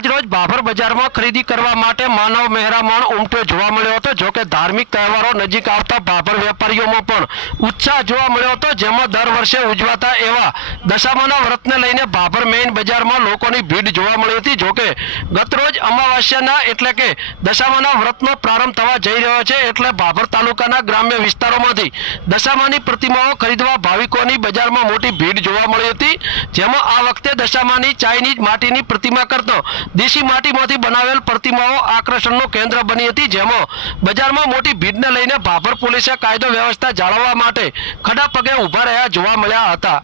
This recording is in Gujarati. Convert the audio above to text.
આજરોજ ભાભર બજારમાં ખરીદી કરવા માટે માનવ મહેરામણ ઉમટ્યો જોવા મળ્યો હતો। જો કે ધાર્મિક તહેવારો નજીક આવતા ભાભર વેપારીઓમાં પણ ઉત્સાહ જોવા મળ્યો હતો, જેમાં દર વર્ષે ઉજવાતા એવા દશામાના વ્રતને લઈને ભાભર મેઇન બજારમાં લોકોની ભીડ જોવા મળી હતી। જો કે ગતરોજ અમાવાસ્યાના એટલે કે દશામાના વ્રતનો પ્રારંભ થવા જઈ રહ્યો છે, એટલે ભાભર તાલુકાના ગ્રામ્ય વિસ્તારોમાંથી દશામાની પ્રતિમાઓ ખરીદવા ભાવિકોની બજારમાં મોટી ભીડ જોવા મળી હતી, જેમાં આ વખતે દશામાની ચાઇનીઝ માટીની પ્રતિમા કરતા દેશી માટીમાંથી બનાવેલ પ્રતિમાઓ આકર્ષણનું કેન્દ્ર બની હતી, જેમાં બજારમાં મોટી ભીડને લઈને ભાભર પોલીસે કાયદો વ્યવસ્થા જાળવવા માટે ખડા પગે ઊભા રહ્યા જોવા મળ્યા હતા।